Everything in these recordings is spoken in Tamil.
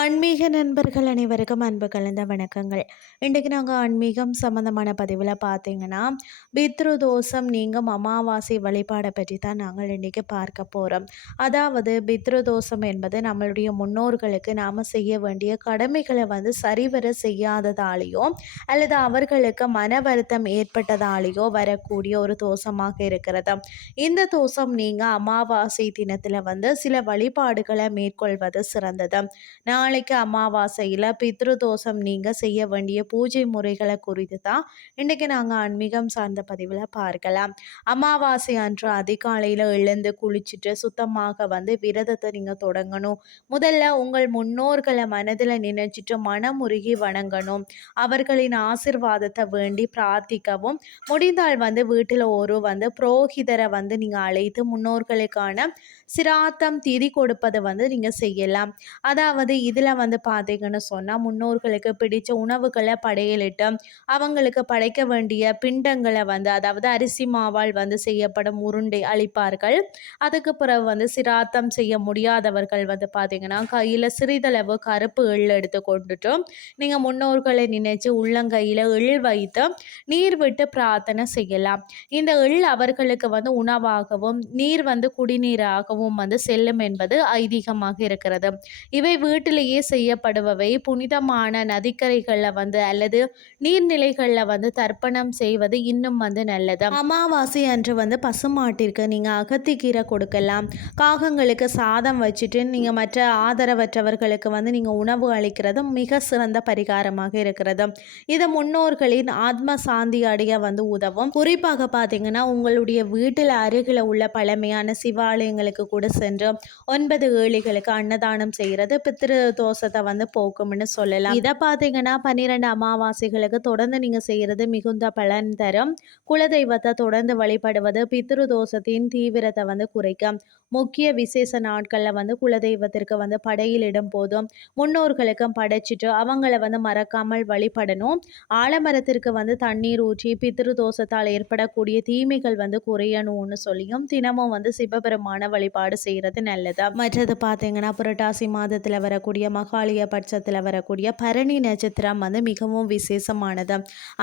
ஆன்மீக நண்பர்கள் அனைவருக்கும் அன்பு கலந்த வணக்கங்கள். இன்றைக்கு நாங்கள் ஆன்மீகம் சம்மந்தமான பதிவில் பார்த்தீங்கன்னா பித்ரு தோஷம் நீங்கும் அமாவாசை வழிபாடை பற்றி தான் நாங்கள் இன்றைக்கி பார்க்க போகிறோம் அதாவது பித்ரு தோஷம் என்பது நம்மளுடைய முன்னோர்களுக்கு நாம் செய்ய வேண்டிய கடமைகளை வந்து சரிவர செய்யாததாலேயோ அல்லது அவர்களுக்கு மன வருத்தம் ஏற்பட்டதாலேயோ வரக்கூடிய ஒரு தோஷமாக இருக்கிறது. இந்த தோஷம் நீங்கள் அமாவாசை தினத்தில் வந்து சில வழிபாடுகளை மேற்கொள்வது சிறந்தது. நாளைக்கு அமாவாசையில் பித்ரு தோஷம் நீங்கள் செய்ய வேண்டிய பூஜை முறைகளை குறித்து தான் இன்றைக்கி நாங்கள் ஆன்மீகம் சார்ந்த பதிவில் பார்க்கலாம். அமாவாசை அன்று அதிகாலையில் எழுந்து குளிச்சுட்டு சுத்தமாக வந்து விரதத்தை நீங்கள் தொடங்கணும். முதல்ல உங்கள் முன்னோர்களை மனதில் நினைச்சிட்டு மனமுருகி வணங்கணும். அவர்களின் ஆசிர்வாதத்தை வேண்டி பிரார்த்திக்கவும். முடிந்தால் வந்து வீட்டில் ஒரு வந்து புரோகிதரை வந்து நீங்கள் அழைத்து முன்னோர்களுக்கான சிராத்தம் திதி கொடுப்பதை வந்து நீங்கள் செய்யலாம். அதாவது இது இதில் வந்து பார்த்தீங்கன்னு சொன்னால் முன்னோர்களுக்கு பிடித்த உணவுகளை படையலிட்டு அவங்களுக்கு படைக்க வேண்டிய பிண்டங்களை வந்து அதாவது அரிசி மாவால் வந்து செய்யப்படும் உருண்டை அளிப்பார்கள் அதுக்கு பிறகு வந்து சிராத்தம் செய்ய முடியாதவர்கள் வந்து பார்த்தீங்கன்னா கையில் சிறிதளவு கருப்பு எள் எடுத்து கொண்டுட்டு நீங்கள் முன்னோர்களை நினைச்சு உள்ளங்கையில் எள் வைத்து நீர் விட்டு பிரார்த்தனை செய்யலாம். இந்த எள் அவர்களுக்கு வந்து உணவாகவும் நீர் வந்து குடிநீராகவும் வந்து செல்லும் என்பது ஐதீகமாக இருக்கிறது. இவை வீட்டிலேயே வீட்டிலேயே செய்யப்படுபவை. புனிதமான நதிக்கரைகளில் வந்து அல்லது நீர்நிலைகளில் வந்து தர்ப்பணம் செய்வது இன்னும் வந்து நல்லது. அமாவாசை அன்று வந்து பசுமாட்டிற்கு நீங்கள் அகத்திக்கீரை கொடுக்கலாம். காகங்களுக்கு சாதம் வச்சுட்டு நீங்கள் மற்ற ஆதரவற்றவர்களுக்கு வந்து நீங்கள் உணவு அளிக்கிறது மிக சிறந்த பரிகாரமாக இருக்கிறது. இது முன்னோர்களின் ஆத்ம சாந்தி அடைய வந்து உதவும். குறிப்பாக பார்த்தீங்கன்னா உங்களுடைய வீட்டில் அருகில் உள்ள பழமையான சிவாலயங்களுக்கு கூட சென்று ஒன்பது ஏழைகளுக்கு அன்னதானம் செய்கிறது. பித்திரு தோஷத்தை வந்து போக்கும்னு சொல்லலாம். இதை பார்த்தீங்கன்னா பன்னிரெண்டு அமாவாசைகளுக்கு தொடர்ந்து நீங்கள் செய்கிறது மிகுந்த பலன் தரும். குலதெய்வத்தை தொடர்ந்து வழிபடுவது பித்ரு தோஷத்தின் தீவிரத்தை வந்து குறைக்கும். முக்கிய விசேஷ நாட்களில் வந்து குலதெய்வத்திற்கு வந்து படையிலிடும் போதும் முன்னோர்களுக்கும் படைச்சிட்டு அவங்கள வந்து மறக்காமல் வழிபடணும். ஆலமரத்திற்கு வந்து தண்ணீர் ஊற்றி பித்ரு தோஷத்தால் ஏற்படக்கூடிய தீமைகள் வந்து குறையணும்னு சொல்லியும் தினமும் வந்து சிவபெருமான வழிபாடு செய்கிறது நல்லது. மற்றது பார்த்தீங்கன்னா புரட்டாசி மாதத்தில் வரக்கூடிய வரக்கூடிய மகாலிய பட்சத்தில் வரக்கூடிய பரணி நட்சத்திரம் வந்து மிகவும் விசேஷமானது.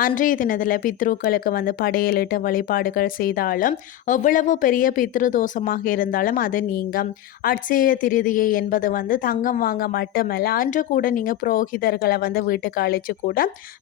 அன்றைய தினத்தில் பித்ருக்களுக்கு வந்து படையலிட்டு வழிபாடுகள் செய்தாலும் எவ்வளவு பெரிய பித்ரு தோஷமாக இருந்தாலும் அது நீங்கும். அட்சய திருதியை என்பது வந்து தங்கம் வாங்க மட்டுமல்ல அன்று கூட நீங்கள் புரோகிதர்களை வந்து வீட்டுக்கு அழைச்சி கூட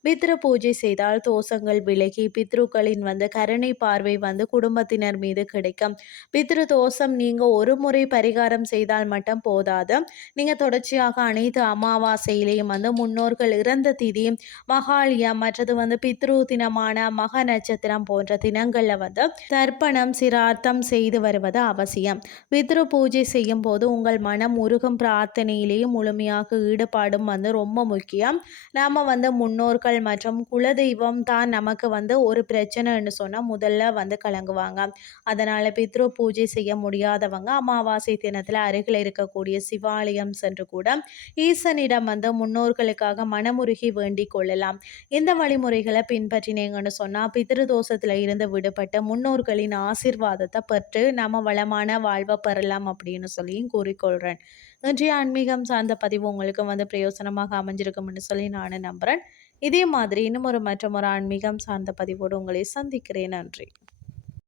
பித்ரு பூஜை செய்தால் தோஷங்கள் விலகி பித்ருக்களின் வந்து கருணை பார்வை வந்து குடும்பத்தினர் மீது கிடைக்கும். பித்ரு தோஷம் நீங்கள் ஒரு முறை பரிகாரம் செய்தால் மட்டும் போதாது. நீங்கள் தொடர்ச்சியாக அனைத்து அமாவாசையிலையும் வந்து முன்னோர்கள் இறந்த திதி மகாலியம் மற்றது வந்து பித்ரு தினமான மக நட்சத்திரம் போன்ற தினங்களில் வந்து தர்ப்பணம் சிரார்த்தம் செய்து வருவது அவசியம். பித்ரு பூஜை செய்யும் போது உங்கள் மனம் உருகும் பிரார்த்தனையிலேயும் முழுமையாக ஈடுபாடும் வந்து ரொம்ப முக்கியம். நாம் வந்து முன்னோர்கள் மற்றும் குலதெய்வம் தான் நமக்கு வந்து ஒரு பிரச்சனைன்னு சொன்னால் முதல்ல வந்து கலங்குவாங்க. அதனால் பித்ரு பூஜை செய்ய முடியாதவங்க அமாவாசை தினத்தில் அருகில் இருக்கக்கூடிய சிவாலயம் சென்று கூட ஈசனிடம் வந்து முன்னோர்களுக்காக மனமுருகி வேண்டிக் கொள்ளலாம். இந்த வழிமுறைகளை பின்பற்றினீங்கன்னு சொன்னால் பித்திருதோஷத்தில் இருந்து விடுபட்டு முன்னோர்களின் ஆசிர்வாதத்தை பெற்று நம்ம வளமான வாழ்வை பெறலாம் அப்படின்னு சொல்லியும் கூறிக்கொள்கிறேன் இன்றைய ஆன்மீகம் சார்ந்த பதிவு உங்களுக்கு வந்து பிரயோசனமாக அமைஞ்சிருக்கும்னு சொல்லி நான் நம்புகிறேன் இதே மாதிரி இன்னும் ஒரு மற்றும் ஒரு ஆன்மீகம் சார்ந்த பதிவோடு உங்களை சந்திக்கிறேன். நன்றி.